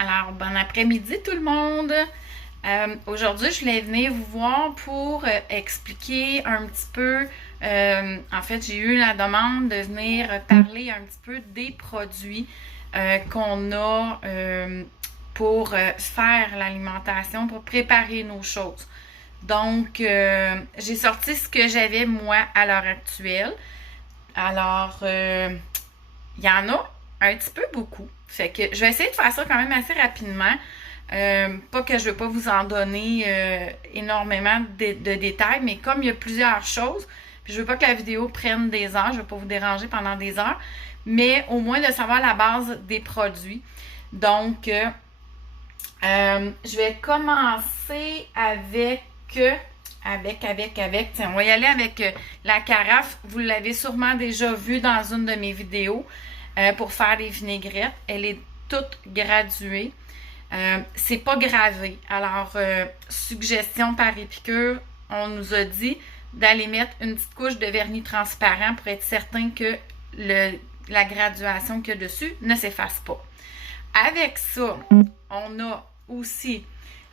Alors, bon après-midi tout le monde! Aujourd'hui, je voulais venir vous voir pour expliquer un petit peu. En fait, j'ai eu la demande de venir parler un petit peu des produits qu'on a pour faire l'alimentation, pour préparer nos choses. Donc, j'ai sorti ce que j'avais moi à l'heure actuelle. Alors, il y en a un petit peu beaucoup. Fait que je vais essayer de faire ça quand même assez rapidement. Pas que je ne veux pas vous en donner énormément de détails, mais comme il y a plusieurs choses, puis je veux pas que la vidéo prenne des heures, je ne veux pas vous déranger pendant des heures, mais au moins de savoir la base des produits. Donc, je vais commencer avec, tiens, on va y aller avec la carafe. Vous l'avez sûrement déjà vu dans une de mes vidéos pour faire des vinaigrettes. Elle est toute graduée. C'est pas gravé. Alors, suggestion par épicure, on nous a dit d'aller mettre une petite couche de vernis transparent pour être certain que la graduation qu'il y a dessus ne s'efface pas. Avec ça, on a aussi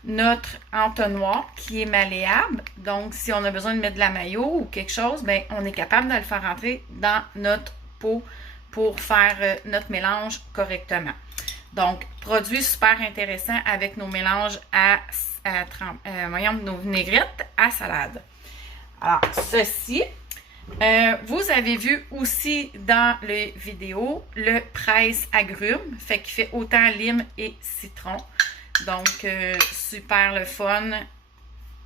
notre entonnoir qui est malléable. Donc, si on a besoin de mettre de la mayo ou quelque chose, bien, on est capable de le faire rentrer dans notre pot pour faire notre mélange correctement. Donc, produit super intéressant avec nos mélanges nos vinaigrettes à salade. Alors, ceci, vous avez vu aussi dans les vidéos le presse agrumes, fait qu'il fait autant lime et citron. Donc, super le fun,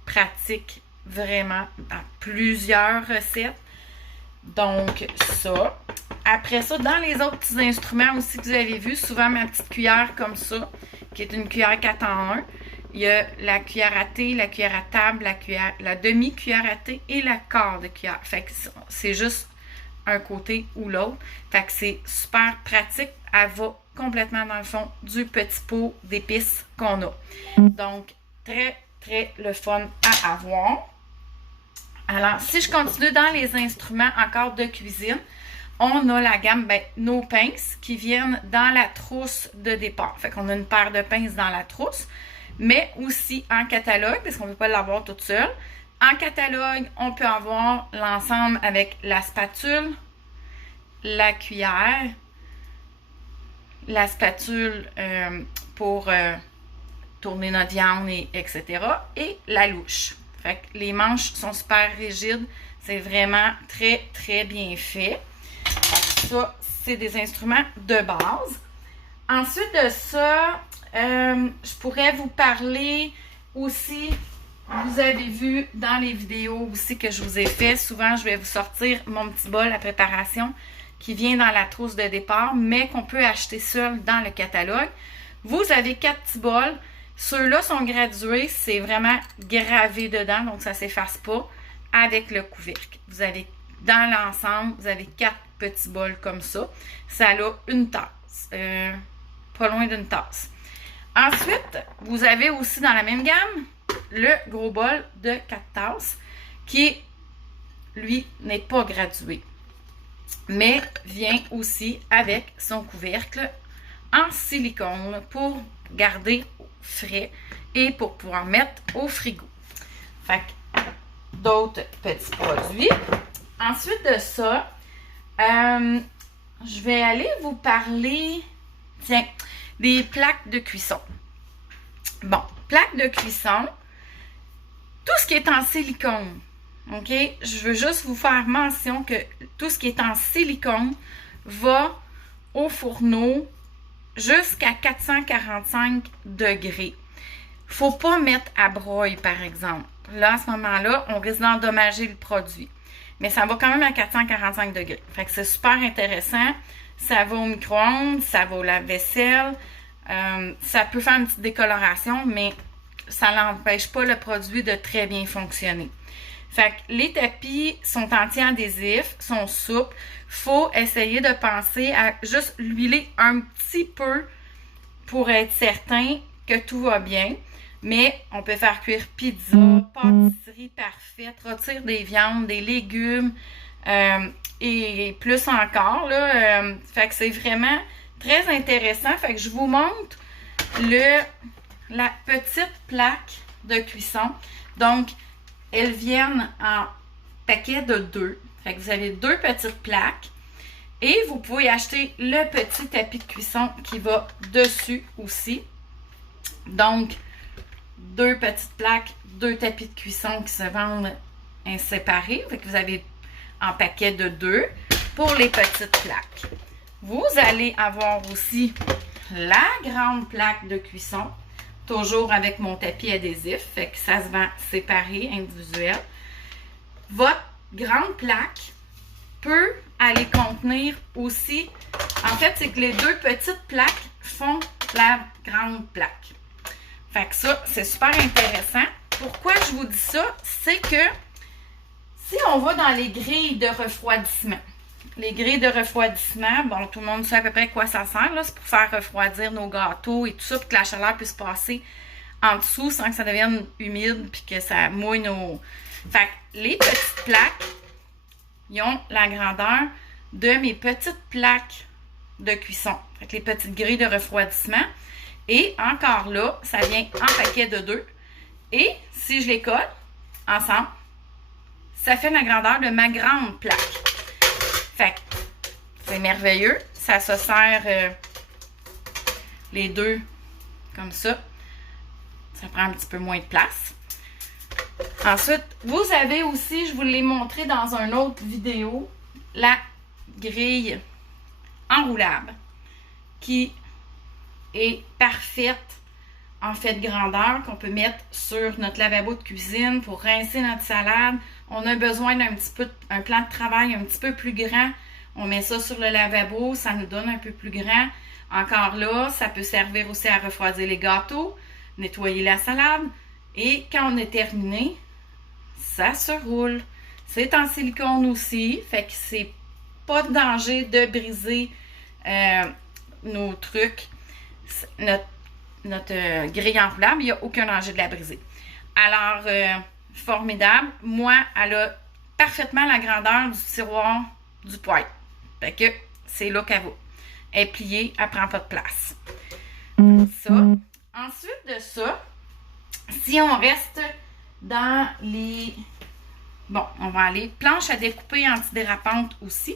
pratique vraiment dans plusieurs recettes. Donc, ça. Après ça, dans les autres petits instruments aussi que vous avez vu, souvent ma petite cuillère comme ça, qui est une cuillère 4 en 1. Il y a la cuillère à thé, la cuillère à table, la demi-cuillère à thé et la quart de cuillère. Fait que c'est juste un côté ou l'autre. Fait que c'est super pratique. Elle va complètement dans le fond du petit pot d'épices qu'on a. Donc, très, très le fun à avoir. Alors, si je continue dans les instruments encore de cuisine, on a la gamme, nos pinces qui viennent dans la trousse de départ. Fait qu'on a une paire de pinces dans la trousse, mais aussi en catalogue, parce qu'on ne peut pas l'avoir toute seule. En catalogue, on peut avoir l'ensemble avec la spatule, la cuillère, la spatule pour tourner notre viande, etc. et la louche. Fait que les manches sont super rigides. C'est vraiment très, très bien fait. Ça, c'est des instruments de base. Ensuite de ça, je pourrais vous parler aussi, vous avez vu dans les vidéos aussi que je vous ai fait, souvent je vais vous sortir mon petit bol à préparation qui vient dans la trousse de départ, mais qu'on peut acheter seul dans le catalogue. Vous avez 4 petits bols. Ceux-là sont gradués, c'est vraiment gravé dedans, donc ça ne s'efface pas avec le couvercle. Vous avez dans l'ensemble, vous avez 4 petits bols comme ça. Ça a une tasse, pas loin d'une tasse. Ensuite, vous avez aussi dans la même gamme le gros bol de 4 tasses qui, lui, n'est pas gradué, mais vient aussi avec son couvercle en silicone pour garder frais et pour pouvoir mettre au frigo. Fait que d'autres petits produits. Ensuite de ça, je vais aller vous parler, tiens, des plaques de cuisson. Bon, plaques de cuisson, tout ce qui est en silicone, ok? Je veux juste vous faire mention que tout ce qui est en silicone va au fourneau jusqu'à 445 degrés. Faut pas mettre à broil, par exemple. Là, à ce moment-là, on risque d'endommager le produit. Mais ça va quand même à 445 degrés. Fait que c'est super intéressant. Ça va au micro-ondes, ça va au lave-vaisselle. Ça peut faire une petite décoloration, mais ça n'empêche pas le produit de très bien fonctionner. Fait que les tapis sont anti-adhésifs, sont souples. Faut essayer de penser à juste l'huiler un petit peu pour être certain que tout va bien. Mais on peut faire cuire pizza, pâtisserie parfaite, rôtir des viandes, des légumes et plus encore. Là, fait que c'est vraiment très intéressant. Fait que je vous montre la petite plaque de cuisson. Donc, elles viennent en paquet de 2. Fait que vous avez 2 petites plaques. Et vous pouvez acheter le petit tapis de cuisson qui va dessus aussi. Donc, 2 petites plaques, 2 tapis de cuisson qui se vendent séparés. Fait que vous avez en paquet de 2 pour les petites plaques. Vous allez avoir aussi la grande plaque de cuisson, toujours avec mon tapis adhésif, fait que ça se vend séparé, individuel. Votre grande plaque peut aller contenir aussi, en fait, c'est que les 2 petites plaques font la grande plaque. Fait que ça, c'est super intéressant. Pourquoi je vous dis ça? C'est que si on va dans les grilles de refroidissement, les grilles de refroidissement, bon, tout le monde sait à peu près à quoi ça sert, là, c'est pour faire refroidir nos gâteaux et tout ça, pour que la chaleur puisse passer en dessous sans que ça devienne humide puis que ça mouille nos... Fait que les petites plaques, ils ont la grandeur de mes petites plaques de cuisson. Fait que les petites grilles de refroidissement. Et encore là, ça vient en paquet de 2. Et si je les colle ensemble, ça fait la grandeur de ma grande plaque. Fait que c'est merveilleux. Ça se sert les 2 comme ça. Ça prend un petit peu moins de place. Ensuite, vous avez aussi, je vous l'ai montré dans une autre vidéo, la grille enroulable qui est parfaite en fait de grandeur, qu'on peut mettre sur notre lavabo de cuisine pour rincer notre salade. On a besoin d'un petit peu, un plan de travail un petit peu plus grand. On met ça sur le lavabo, ça nous donne un peu plus grand. Encore là, ça peut servir aussi à refroidir les gâteaux, nettoyer la salade. Et quand on est terminé, ça se roule. C'est en silicone aussi, fait que c'est pas de danger de briser nos trucs. Notre grille enroulable, il n'y a aucun danger de la briser. Alors, formidable. Moi, elle a parfaitement la grandeur du tiroir du poêle. Fait que c'est là qu'elle va. Elle est pliée, elle ne prend pas de place. Ça. Ensuite de ça, si on reste dans les... Bon, on va aller planche à découper antidérapante aussi,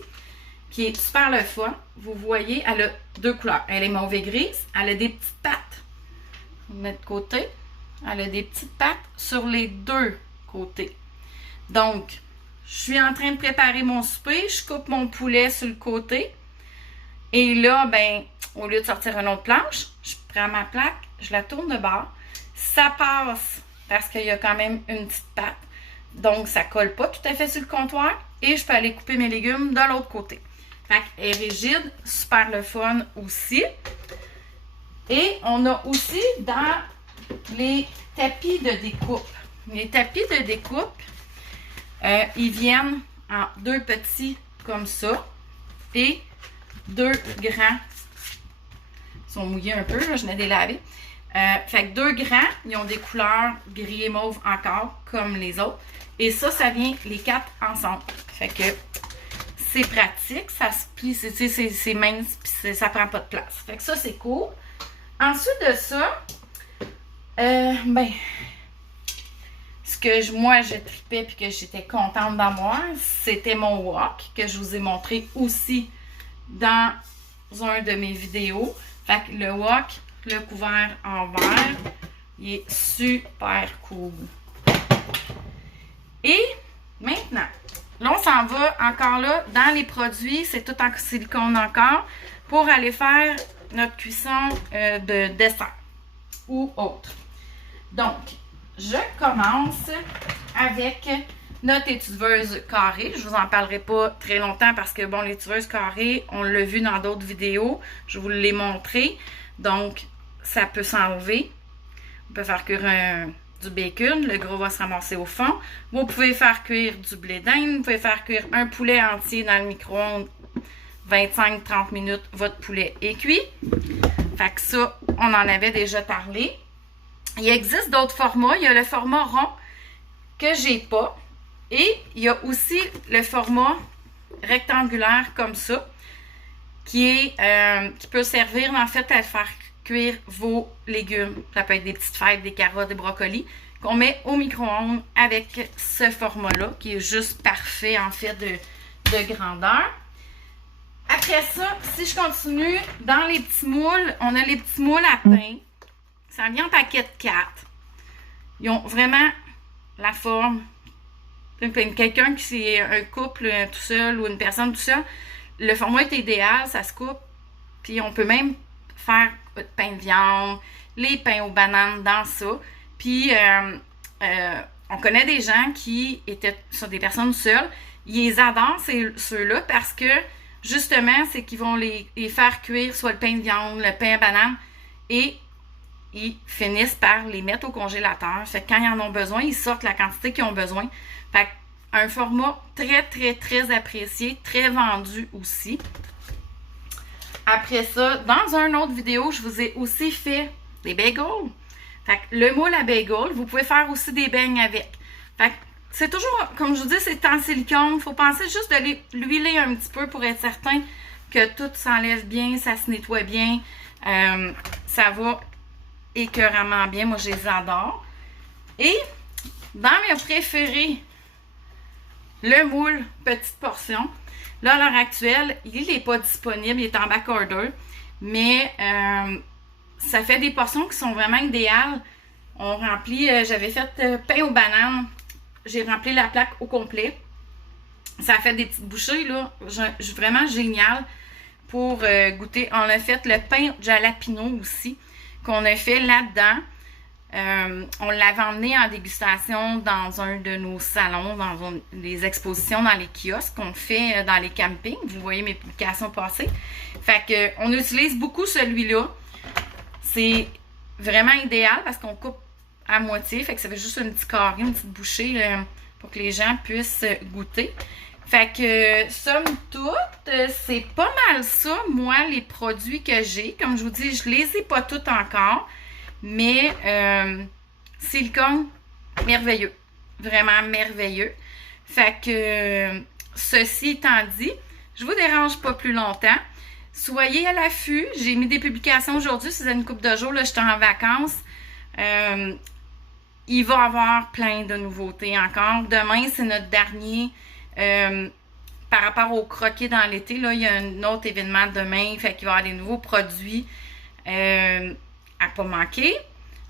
qui est super le fun. Vous voyez, elle a 2 couleurs. Elle est mauve et grise. Elle a des petites pattes. On met de côté. Elle a des petites pattes sur les 2 côtés. Donc, je suis en train de préparer mon souper. Je coupe mon poulet sur le côté. Et là, ben, au lieu de sortir une autre planche, je prends ma plaque, je la tourne de bord. Ça passe parce qu'il y a quand même une petite patte. Donc, ça ne colle pas tout à fait sur le comptoir. Et je peux aller couper mes légumes de l'autre côté. Fait qu'elle est rigide, super le fun aussi. Et on a aussi dans les tapis de découpe. Les tapis de découpe, ils viennent en 2 petits comme ça et 2 grands. Ils sont mouillés un peu, là, je venais de les laver. Fait que 2 grands, ils ont des couleurs gris et mauve encore, comme les autres. Et ça vient les 4 ensemble. Fait que c'est pratique, ça se plie, c'est mince, puis ça prend pas de place. Fait que ça, c'est cool. Ensuite de ça, ben, ce que moi, je tripais puis que j'étais contente d'avoir, c'était mon wok, que je vous ai montré aussi dans un de mes vidéos. Fait que le wok, le couvert en verre, il est super cool. Et maintenant, là, on s'en va encore là dans les produits, c'est tout en silicone encore, pour aller faire notre cuisson de dessert ou autre. Donc, je commence avec notre étuveuse carrée. Je vous en parlerai pas très longtemps parce que, bon, l'étuveuse carrée, on l'a vu dans d'autres vidéos. Je vous l'ai montré. Donc, ça peut s'enlever. On peut faire cuire du bacon. Le gros va se ramasser au fond. Vous pouvez faire cuire du blé d'Inde. Vous pouvez faire cuire un poulet entier dans le micro-ondes. 25-30 minutes, votre poulet est cuit. Fait que ça, on en avait déjà parlé. Il existe d'autres formats. Il y a le format rond que j'ai pas. Et il y a aussi le format rectangulaire comme ça, qui peut servir en fait à faire cuire vos légumes. Ça peut être des petites fèves, des carottes, des brocolis, qu'on met au micro-ondes avec ce format-là, qui est juste parfait, en fait, de grandeur. Après ça, si je continue, dans les petits moules, on a les petits moules à pain. Ça vient en paquet de 4. Ils ont vraiment la forme. Quelqu'un qui est un couple tout seul ou une personne tout seul, le format est idéal, ça se coupe. Puis on peut même faire pain de viande, les pains aux bananes dans ça. Puis on connaît des gens qui sont des personnes seules. Ils les adorent, ceux-là, parce que justement, c'est qu'ils vont les faire cuire soit le pain de viande, le pain à banane, et ils finissent par les mettre au congélateur. Fait que quand ils en ont besoin, ils sortent la quantité qu'ils ont besoin. Fait un format très, très, très apprécié, très vendu aussi. Après ça, dans une autre vidéo, je vous ai aussi fait des bagels. Fait que le moule à bagel, vous pouvez faire aussi des beignes avec. Fait que c'est toujours, comme je vous dis, c'est en silicone. Il faut penser juste de l'huiler un petit peu pour être certain que tout s'enlève bien, ça se nettoie bien. Ça va écœuramment bien. Moi, je les adore. Et dans mes préférés, le moule petite portion. Là, à l'heure actuelle, il n'est pas disponible. Il est en back order. Mais ça fait des portions qui sont vraiment idéales. On remplit, j'avais fait pain aux bananes. J'ai rempli la plaque au complet. Ça a fait des petites bouchées, là. Vraiment génial pour goûter. On a fait le pain jalapeno aussi, qu'on a fait là-dedans. On l'avait emmené en dégustation dans un de nos salons, dans les expositions, dans les kiosques qu'on fait dans les campings. Vous voyez mes publications passées. Fait que on utilise beaucoup celui-là. C'est vraiment idéal parce qu'on coupe à moitié. Fait que ça fait juste une petite carré, une petite bouchée pour que les gens puissent goûter. Fait que, somme toute, c'est pas mal ça, moi, les produits que j'ai. Comme je vous dis, je les ai pas tous encore. Mais silicone, merveilleux. Vraiment merveilleux. Fait que, ceci étant dit, je vous dérange pas plus longtemps. Soyez à l'affût. J'ai mis des publications aujourd'hui. C'est une couple de jours. Là, j'étais en vacances. Il va y avoir plein de nouveautés encore. Demain, c'est notre dernier. Par rapport au croquis dans l'été, là, il y a un autre événement demain. Fait qu'il va y avoir des nouveaux produits à pas manquer.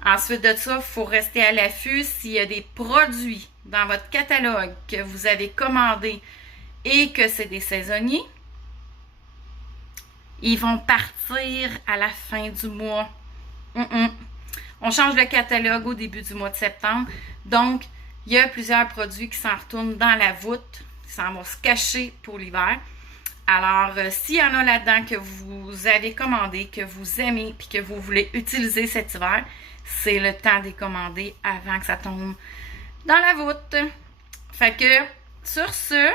Ensuite de ça, il faut rester à l'affût. S'il y a des produits dans votre catalogue que vous avez commandé et que c'est des saisonniers, ils vont partir à la fin du mois. On change le catalogue au début du mois de septembre. Donc, il y a plusieurs produits qui s'en retournent dans la voûte, qui s'en vont se cacher pour l'hiver. Alors, s'il y en a là-dedans que vous avez commandé, que vous aimez, puis que vous voulez utiliser cet hiver, c'est le temps de les commander avant que ça tombe dans la voûte. Fait que, sur ce,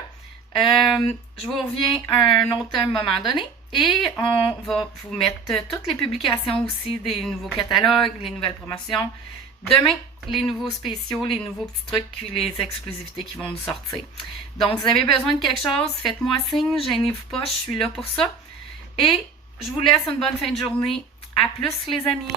je vous reviens à un autre moment donné. Et on va vous mettre toutes les publications aussi des nouveaux catalogues, les nouvelles promotions. Demain, les nouveaux spéciaux, les nouveaux petits trucs, les exclusivités qui vont nous sortir. Donc, vous avez besoin de quelque chose, faites-moi signe, gênez-vous pas, je suis là pour ça. Et je vous laisse une bonne fin de journée. À plus les amis!